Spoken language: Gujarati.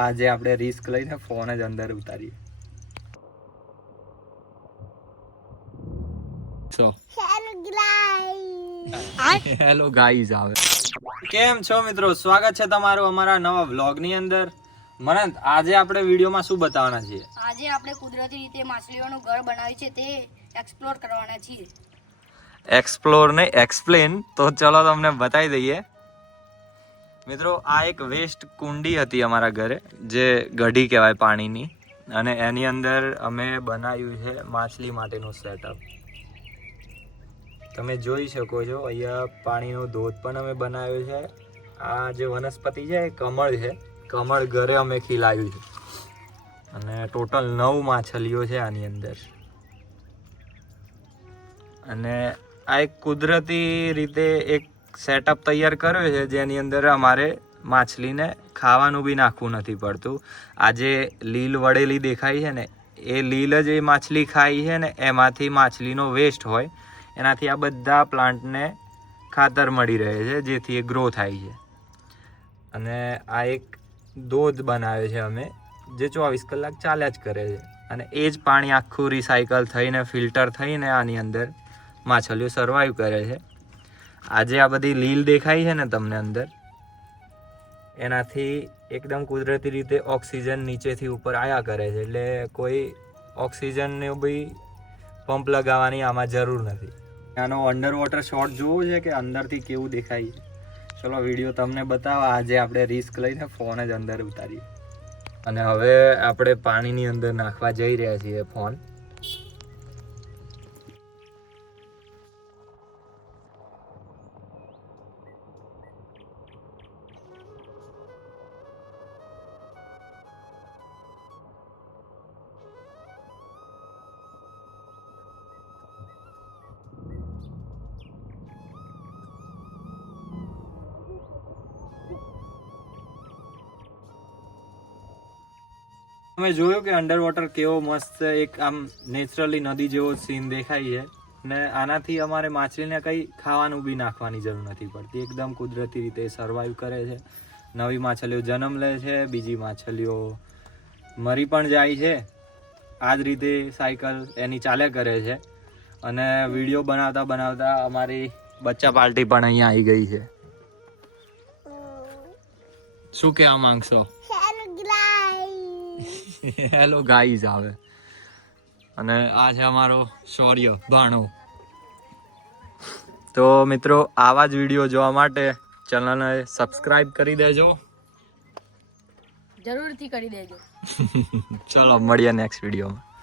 આજે આપણે રિસ્ક લઈને ફોન જ અંદર ઉતારીએ. સો હેલો ગાઈઝ આવે. કેમ છો મિત્રો? સ્વાગત છે તમારું અમારા નવા વ્લોગની અંદર. મનંત આજે આપણે વિડીયોમાં શું બતાવવાના છીએ? આજે આપણે કુદરતી રીતે માછલીઓનું ઘર બનાવ્યું છે તે એક્સપ્લોર કરવાના છીએ. એક્સપ્લોર ને એક્સપ્લેન તો ચલો તમને બતાવી દઈએ. મિત્રો, આ એક વેસ્ટ કુંડી હતી અમારા ઘરે, જે ગઢી કહેવાય પાણીની. અને એની અંદર અમે બનાવ્યું છે માછલી માટેનું સેટઅપ તમે જોઈ શકો છો, અહીંયા પાણીનો ધોધ પણ અમે બનાવ્યો છે. આ જે વનસ્પતિ છે, એ કમળ છે. કમળ ઘરે અમે ખીલાવ્યું છે. અને ટોટલ નવ માછલીઓ છે આની અંદર. અને આ એક કુદરતી રીતે એક સેટઅપ તૈયાર કર્યો છે, જેની અંદર અમારે માછલીને ખાવાનું બી નાખવું નથી પડતું. આ જે લીલ વળેલી દેખાય છે ને, એ લીલ જ એ માછલી ખાઈ છે ને, એમાંથી માછલીનો વેસ્ટ હોય. એનાથી આ બધા પ્લાન્ટને ખાતર મળી રહે છે, જેથી એ ગ્રો થાય છે. અને આ એક ધોધ બનાવ્યો છે અમે, જે ચોવીસ કલાક ચાલ્યા જ કરે છે. અને એ જ પાણી આખું રિસાયકલ થઈને ફિલ્ટર થઈને આની અંદર માછલીઓ સર્વાઈવ કરે છે. આજે આ બધી લીલ દેખાય છે ને તમને અંદર, એનાથી એકદમ કુદરતી રીતે ઓક્સિજન નીચેથી ઉપર આયા કરે છે. એટલે કોઈ ઓક્સિજનને બી પંપ લગાવવાની આમાં જરૂર નથી. આનો અંડર વોટર શોટ જોવો છે કે અંદરથી કેવું દેખાય છે? ચલો વીડિયો તમને બતાવવા આજે આપણે રિસ્ક લઈને ફોન જ અંદર ઉતારીએ. અને હવે આપણે પાણીની અંદર નાખવા જઈ રહ્યા છીએ ફોન તમે જોયું કે અંડર વોટર કેવો મસ્ત એક આમ નેચરલી નદી જેવો સીન દેખાય છે. ને આનાથી અમારે માછલીને કંઈ ખાવાનું બી નાખવાની જરૂર નથી પડતી. એકદમ કુદરતી રીતે સર્વાઈવ કરે છે. નવી માછલીઓ જન્મ લે છે બીજી માછલીઓ મરી પણ જાય છે. આ જ રીતે સાયકલ એની ચાલે કરે છે. અને વીડિયો બનાવતા બનાવતા અમારી બચ્ચા પાર્ટી પણ અહીંયા આવી ગઈ છે. શું કહેવા માંગશો? હેલો ગાઈઝ આવે. અને આ છે અમારો શૌર્ય ભાણો. તો મિત્રો આવા જ વીડિયો જોવા માટે ચેનલને સબસ્ક્રાઇબ કરી દેજો. જરૂરથી કરી દેજો. ચલો મળીએ નેક્સ્ટ વિડીયોમાં